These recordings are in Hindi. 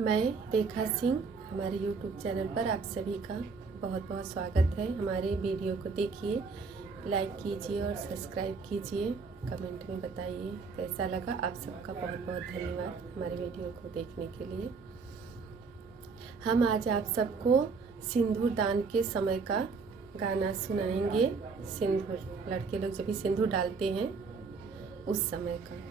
मैं रेखा सिंह, हमारे YouTube चैनल पर आप सभी का बहुत बहुत स्वागत है। हमारे वीडियो को देखिए, लाइक कीजिए और सब्सक्राइब कीजिए। कमेंट में बताइए कैसा लगा। आप सबका बहुत बहुत धन्यवाद हमारे वीडियो को देखने के लिए। हम आज आप सबको सिंदूर दान के समय का गाना सुनाएंगे। सिंदूर, लड़के लोग जब भी सिंदूर डालते हैं उस समय का।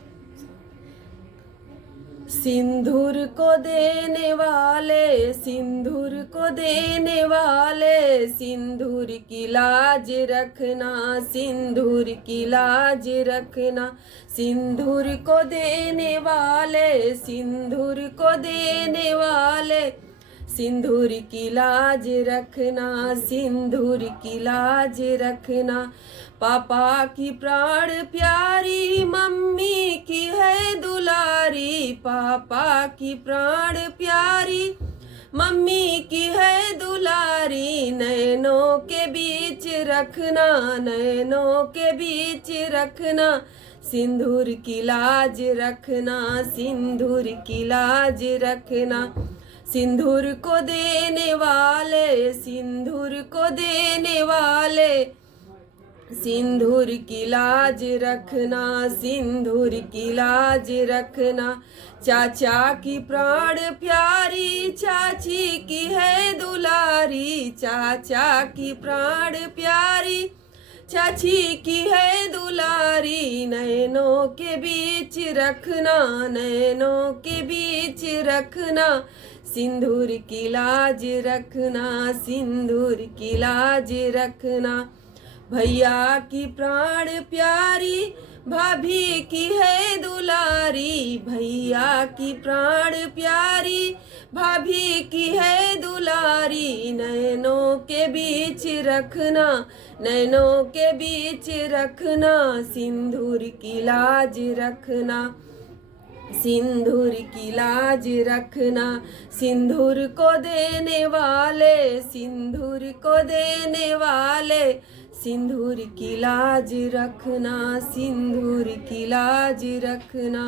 सिंदूर को देने वाले, सिंदूर को देने वाले, सिंदूर की लाज रखना, सिंदूर की लाज रखना। सिंदूर को देने वाले, सिंदूर को देने वाले, सिंदूर की लाज रखना, सिंदूर की लाज रखना। पापा की प्राण प्यारी, मम्मी की है दुलारी। पापा की प्राण प्यारी, मम्मी की है दुलारी। नैनों के बीच रखना, नैनों के बीच रखना। सिंदूर की लाज रखना, सिंदूर की लाज रखना। सिंदूर को देने वाले, सिंदूर को देने वाले, सिंदूर की लाज रखना, सिंदूर की लाज रखना। चाचा की प्राण प्यारी, चाची की है दुलारी। चाचा की प्राण प्यारी, चाची की है दुलारी। नैनों के बीच रखना, नैनों के बीच रखना। सिंदूर की लाज रखना, सिंदूर की लाज रखना। भैया की प्राण प्यारी, भाभी की है दुलारी। भैया की प्राण प्यारी, भाभी की है दुलारी। नैनों के बीच रखना, नैनों के बीच रखना। सिंदूर की लाज रखना, सिंदूर की लाज रखना। सिंदूर को देने वाले, सिंदूर को देने वाले, सिंदूर की लाज रखना, सिंदूर की लाज रखना।